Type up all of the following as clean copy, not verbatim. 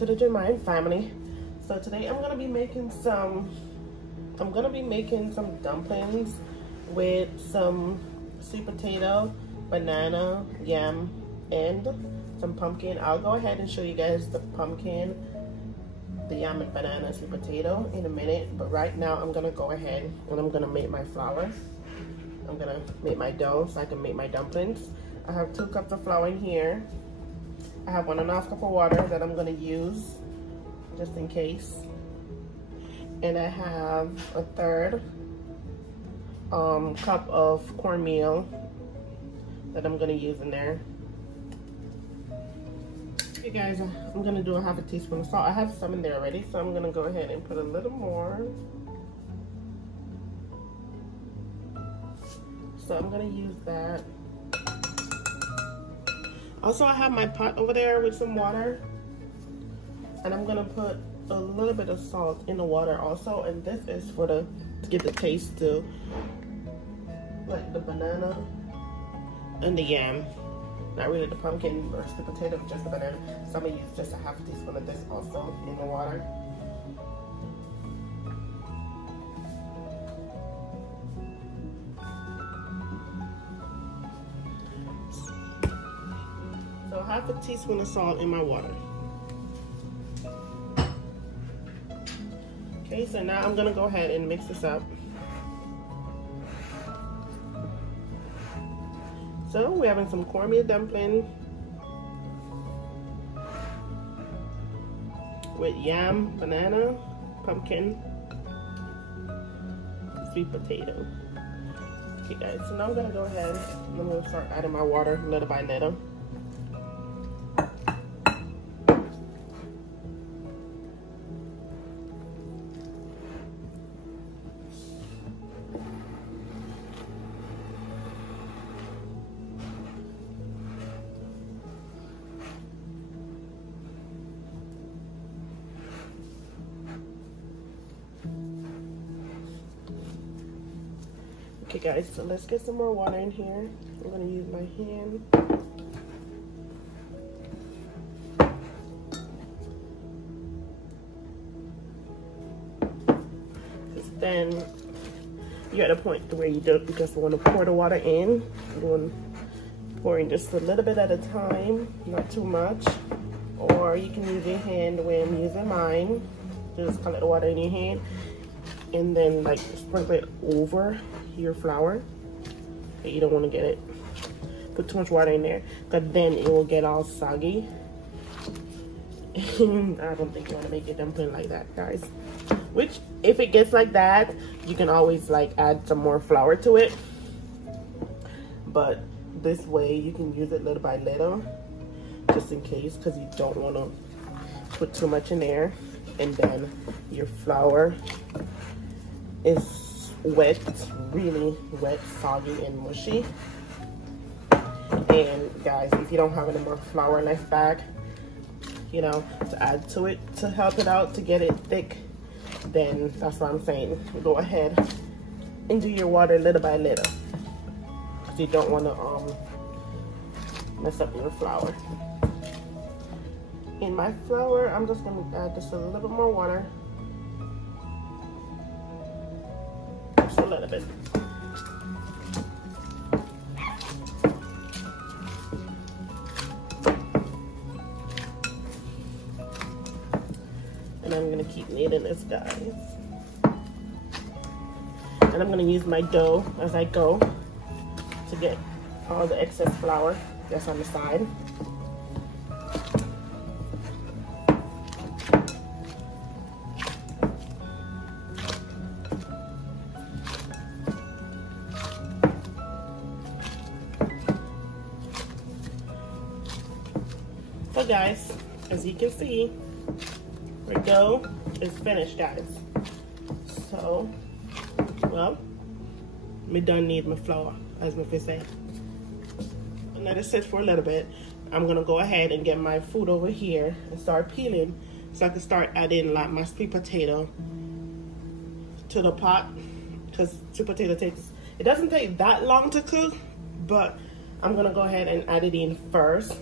to the Germain family. So today I'm gonna be making some dumplings with some sweet potato, banana, yam, and some pumpkin. I'll go ahead and show you guys the pumpkin, the yam, and banana, sweet potato in a minute. But right now I'm gonna go ahead and I'm gonna make my flour. I'm gonna make my dough so I can make my dumplings. I have 2 cups of flour in here. I have 1.5 cup of water that I'm gonna use just in case. And I have a 1/3 cup of cornmeal that I'm gonna use in there. Okay guys, I'm gonna do a 1/2 teaspoon of salt. I have some in there already, so I'm gonna go ahead and put a little more. So I'm gonna use that. Also, I have my pot over there with some water, and I'm gonna put a little bit of salt in the water also, and this is for to get the taste to like the banana and the yam. Not really the pumpkin versus the potato, just the banana. So I'm gonna use just a 1/2 teaspoon of this also in the water. So 1/2 teaspoon of salt in my water. Okay, so now I'm gonna go ahead and mix this up. So we're having some cornmeal dumpling with yam, banana, pumpkin, sweet potato. Okay guys, so now I'm gonna go ahead and I'm gonna start adding my water little by little. Okay guys, so let's get some more water in here. I'm gonna use my hand. Because then you're at a point where you just want to pour the water in. You want to pour in just a little bit at a time, not too much. Or you can use your hand the way I'm using mine. Just collect the water in your hand and then like sprinkle it over your flour. Okay, you don't want to get it, put too much water in there, because then it will get all soggy. I don't think you want to make a dumpling like that, guys. Which, if it gets like that, you can always like add some more flour to it. But this way, you can use it little by little, just in case, because you don't want to put too much in there, and then your flour is wet, really wet, soggy, and mushy. And guys, if you don't have any more flour left back, you know, to add to it to help it out, to get it thick, then that's what I'm saying. Go ahead and do your water little by little, because you don't want to mess up your flour. In my flour, I'm just going to add just a little bit more water. A little bit. And I'm gonna keep kneading this, guys. And I'm gonna use my dough as I go to get all the excess flour that's on the side. So guys, as you can see, our dough is finished, guys. So, well, me done need my flour, as my fish said. And let it sit for a little bit. I'm gonna go ahead and get my food over here and start peeling, so I can start adding like my sweet potato to the pot, because sweet potato it doesn't take that long to cook, but I'm gonna go ahead and add it in first.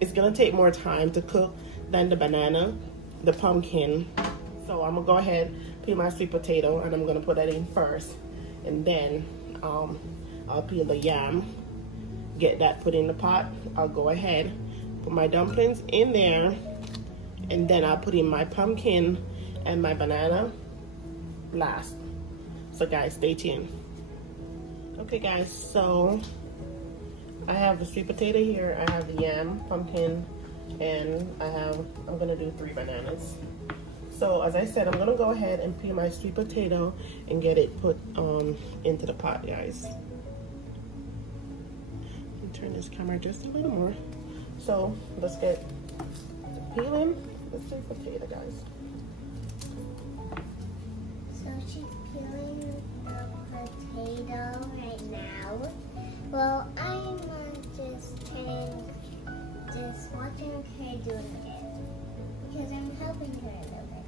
It's gonna take more time to cook than the banana the pumpkin. So I'm gonna go ahead, peel my sweet potato, and I'm gonna put that in first. And then I'll peel the yam, get that put in the pot. I'll go ahead, put my dumplings in there, and then I'll put in my pumpkin and my banana last. So guys, stay tuned. Okay guys, so I have the sweet potato here, I have the yam, pumpkin, and I'm gonna do 3 bananas. So as I said, I'm gonna go ahead and peel my sweet potato and get it put into the pot, guys. Turn this camera just a little more. So let's get peeling the sweet potato, guys. So she's peeling the potato right now. Well, I'm just watching her doing it because I'm helping her a little bit.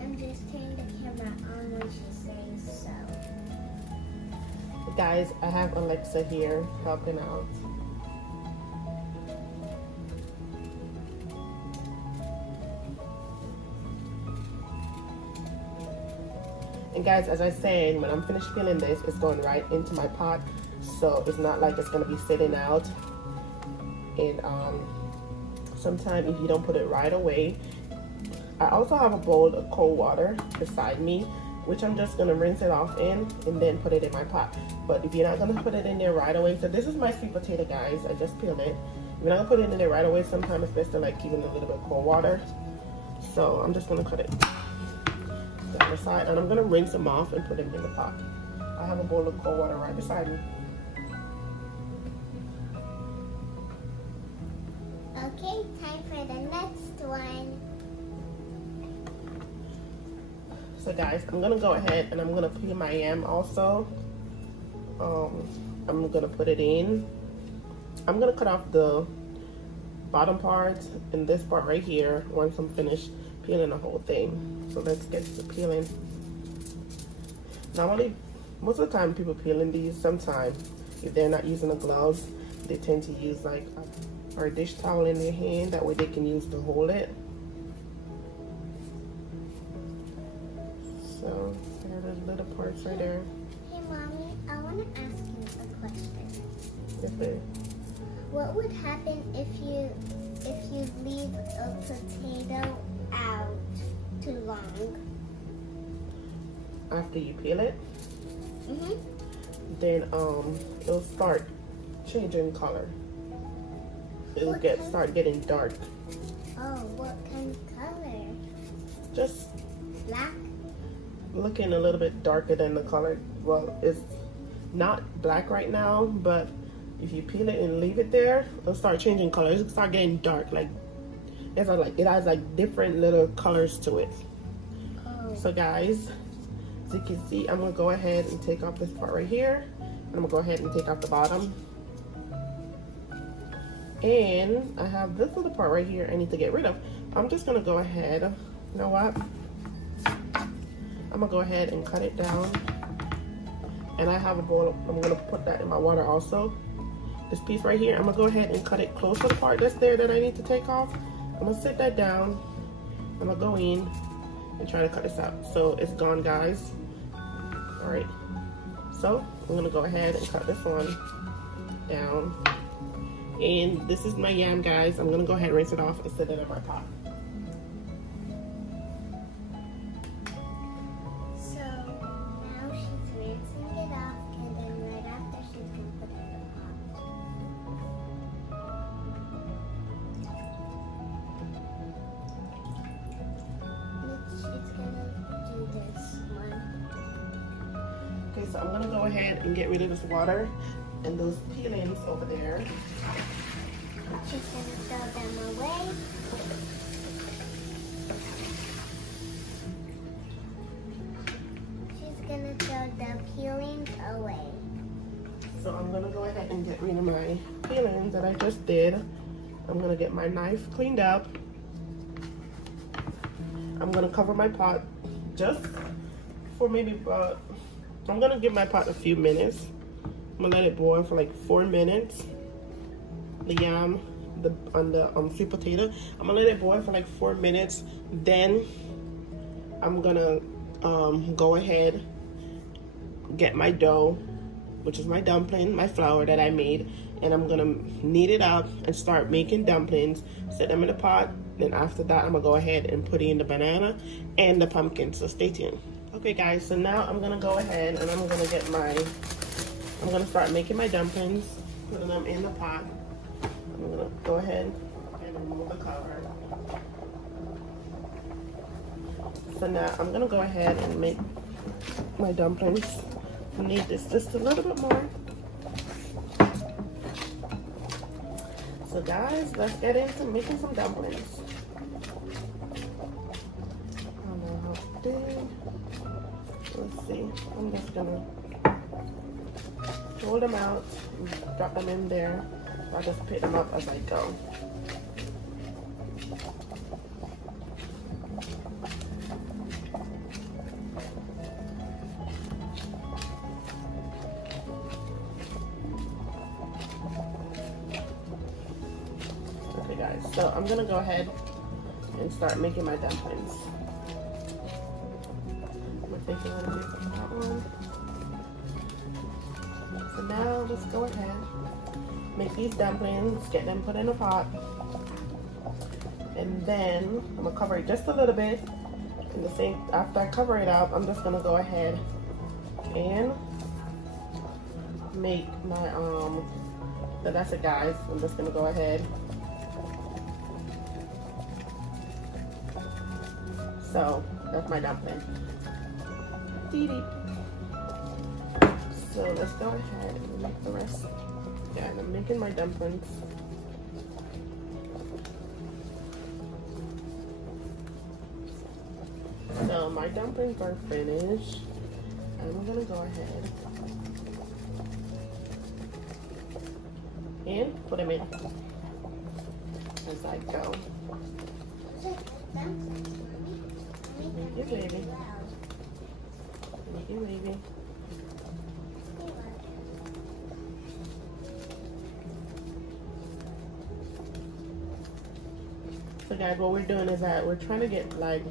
I'm just turning the camera on when she's saying so. Guys, I have Alexa here helping out. And guys, as I said, when I'm finished peeling this, it's going right into my pot. So it's not like it's gonna be sitting out. And sometimes if you don't put it right away. I also have a bowl of cold water beside me, which I'm just gonna rinse it off in and then put it in my pot. But if you're not gonna put it in there right away, so this is my sweet potato, guys. I just peeled it. If you're not gonna put it in there right away, sometimes it's best to like keep it in a little bit of cold water. So I'm just gonna cut it down the side, and I'm gonna rinse them off and put them in the pot. I have a bowl of cold water right beside me. Okay, time for the next one. So guys, I'm gonna go ahead and I'm gonna peel my yam also. I'm gonna put it in. I'm gonna cut off the bottom part and this part right here once I'm finished peeling the whole thing. So let's get to peeling. Normally, most of the time people peeling these, sometimes if they're not using the gloves, they tend to use like a dish towel in their hand, that way they can use to hold it. So there are those little parts right there. Hey Mommy, I want to ask you a question. Yes, babe. What would happen if you leave a potato out too long? After you peel it, Mhm. then it'll start changing color. It'll start getting dark. Oh, what kind of color? Just Black? looking a little bit darker than the color. Well, it's not black right now, but if you peel it and leave it there, it'll start changing colors. It'll start getting dark. Like it has like different little colors to it. Oh. So guys, as you can see, I'm gonna go ahead and take off this part right here, and I'm gonna go ahead and take off the bottom. And I have this little part right here I need to get rid of. I'm just gonna go ahead, you know what? I'm gonna go ahead and cut it down. And I have a bowl, I'm gonna put that in my water also. This piece right here, I'm gonna go ahead and cut it close to the part that's there that I need to take off. I'm gonna sit that down. I'm gonna go in and try to cut this out. So it's gone, guys. All right, so I'm gonna go ahead and cut this one down. And this is my yam, guys. I'm gonna go ahead and rinse it off and set it in my pot. So now she's rinsing it off, and then right after she's gonna put it in the pot. She's gonna do this one. Okay, so I'm gonna go ahead and get rid of this water and those peelings over there. She's gonna throw them away. She's gonna throw the peelings away. So I'm gonna go ahead and get rid of my peelings that I just did. I'm gonna get my knife cleaned up. I'm gonna cover my pot just for maybe about, I'm gonna give my pot a few minutes. I'm gonna let it boil for like 4 minutes. The yam the sweet potato. I'm gonna let it boil for like 4 minutes. Then I'm gonna go ahead, get my dough, which is my dumpling, my flour that I made, and I'm gonna knead it up and start making dumplings, set them in the pot. Then after that, I'm gonna go ahead and put in the banana and the pumpkin, so stay tuned. Okay guys, so now I'm gonna go ahead and I'm gonna start making my dumplings, putting them in the pot. I'm gonna go ahead and remove the cover. So now I'm gonna go ahead and make my dumplings. I need this just a little bit more. So guys, let's get into making some dumplings. I don't know how big. Let's see. I'm just gonna roll them out, drop them in there. I'll just pick them up as I go. Okay guys, so I'm gonna go ahead and start making my dumplings. I'm gonna take a little bit from that one. So now let's go ahead, make these dumplings, get them put in a pot, and then I'm gonna cover it just a little bit. And after I cover it up, I'm just gonna go ahead and make my so that's it guys. I'm just gonna go ahead. So that's my dumpling. Dee-dee. So let's go ahead and make the rest. Yeah, and I'm making my dumplings. So my dumplings are finished. And I'm gonna go ahead and put them in as I go. Thank you, baby. Thank you, baby. So guys, what we're doing is that we're trying to get like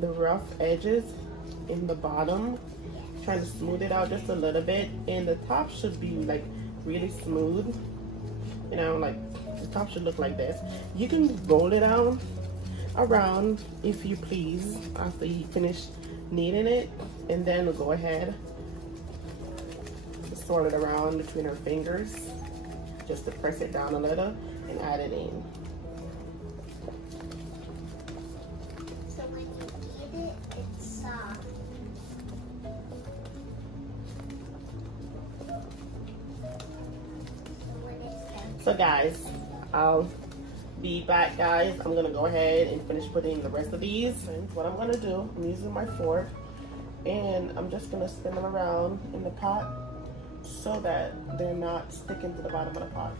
the rough edges in the bottom, trying to smooth it out just a little bit, and the top should be like really smooth, you know, like the top should look like this. You can roll it out around if you please after you finish kneading it, and then we'll go ahead swirl it around between our fingers just to press it down a little and add it in. So when you eat it, it's soft. So guys, I'll be back guys. I'm gonna go ahead and finish putting the rest of these. And what I'm gonna do, I'm using my fork and I'm just gonna spin them around in the pot so that they're not sticking to the bottom of the pot.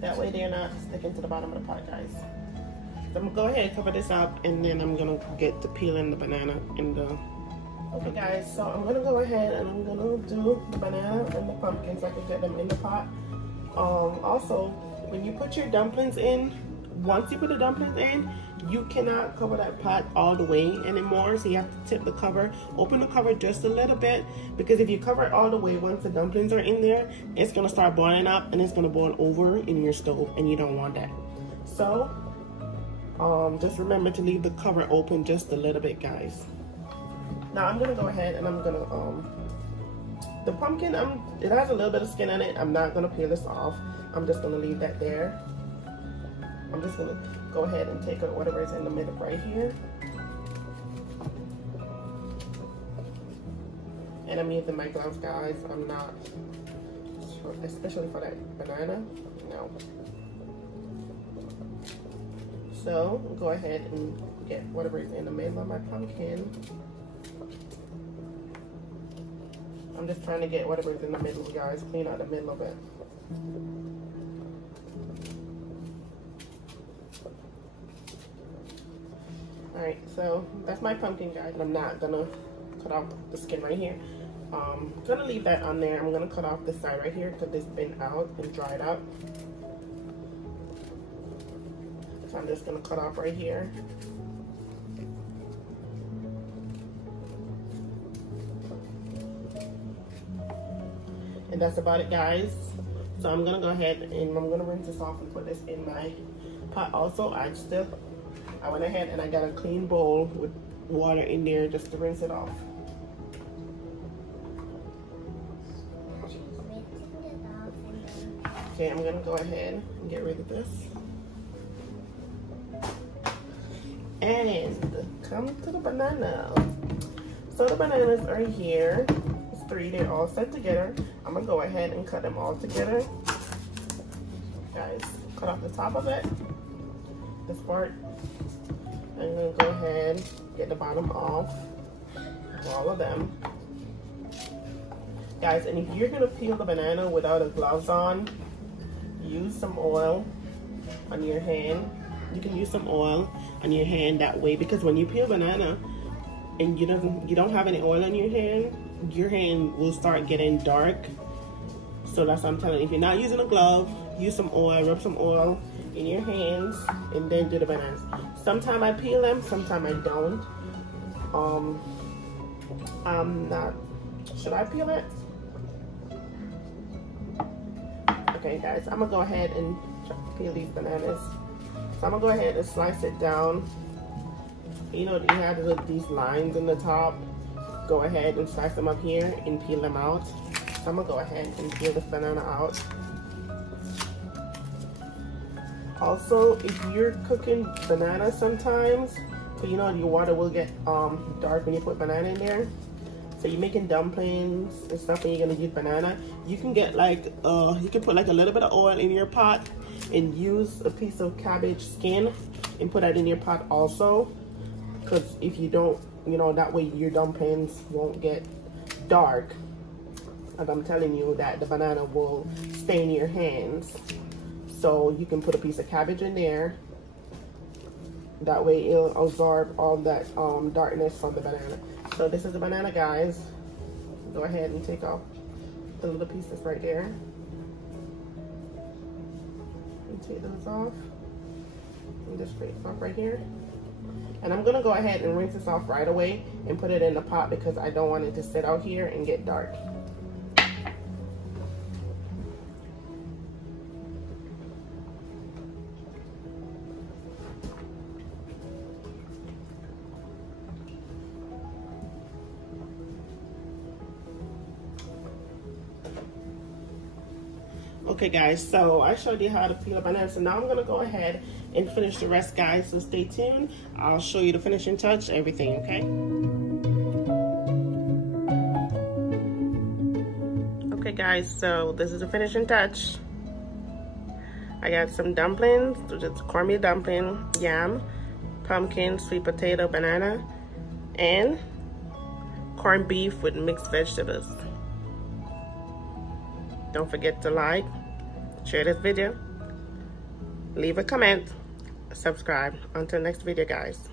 That way they're not sticking to the bottom of the pot, guys. So I'm gonna go ahead and cover this up, and then I'm gonna get the peeling the banana and the... Okay guys, so I'm gonna go ahead and I'm gonna do the banana and the pumpkin so I can get them in the pot. Also, when you put your dumplings in, once you put the dumplings in, you cannot cover that pot all the way anymore. So you have to tip the cover, open the cover just a little bit, because if you cover it all the way, once the dumplings are in there, it's gonna start boiling up and it's gonna boil over in your stove, and you don't want that. So just remember to leave the cover open just a little bit, guys. Now I'm gonna go ahead and I'm gonna the pumpkin, it has a little bit of skin on it. I'm not gonna peel this off. I'm just gonna leave that there. I'm just gonna go ahead and take out whatever is in the middle right here. And I'm using my gloves, guys. I'm not, especially for that banana, no. So go ahead and get whatever is in the middle of my pumpkin. I'm just trying to get whatever is in the middle, guys. Clean out the middle of it. Alright, so that's my pumpkin, guys. I'm not gonna cut off the skin right here. Gonna leave that on there. I'm gonna cut off this side right here because it's been out and dried up. So I'm just gonna cut off right here. And that's about it, guys. So I'm gonna go ahead and I'm gonna rinse this off and put this in my pot. Also, I went ahead and I got a clean bowl with water in there just to rinse it off. Okay, I'm gonna go ahead and get rid of this. And come to the banana. So the bananas are here. It's 3, they're all set together. I'm gonna go ahead and cut them all together. Guys, cut off the top of it, this part. I'm gonna go ahead, get the bottom off, all of them. Guys, and if you're gonna peel the banana without the gloves on, use some oil on your hand. You can use some oil on your hand that way, because when you peel banana and you don't have any oil on your hand will start getting dark. So that's what I'm telling you. If you're not using a glove, use some oil, rub some oil in your hands, and then do the bananas. Sometimes I peel them, sometimes I don't. I'm not. Should I peel it? Okay, guys, I'm gonna go ahead and peel these bananas. So I'm gonna go ahead and slice it down. You know, you have these lines in the top. Go ahead and slice them up here and peel them out. So I'm gonna go ahead and peel this banana out. Also, if you're cooking banana sometimes, so you know your water will get dark when you put banana in there. So you're making dumplings and stuff and you're gonna use banana. You can get like, you can put like a little bit of oil in your pot and use a piece of cabbage skin and put that in your pot also. Because if you don't, you know, that way your dumplings won't get dark. And I'm telling you that the banana will stain your hands. So you can put a piece of cabbage in there. That way it'll absorb all that darkness from the banana. So this is the banana, guys. Go ahead and take off the little pieces right there. And take those off. And just scrape off right here. And I'm gonna go ahead and rinse this off right away and put it in the pot because I don't want it to sit out here and get dark. Okay guys, so I showed you how to peel a banana. So now I'm gonna go ahead and finish the rest, guys. So stay tuned. I'll show you the finishing touch, everything, okay? Okay guys, so this is the finishing touch. I got some dumplings, just cornmeal dumpling, yam, pumpkin, sweet potato, banana, and corned beef with mixed vegetables. Don't forget to like, share this video, leave a comment, subscribe. Until next video, guys.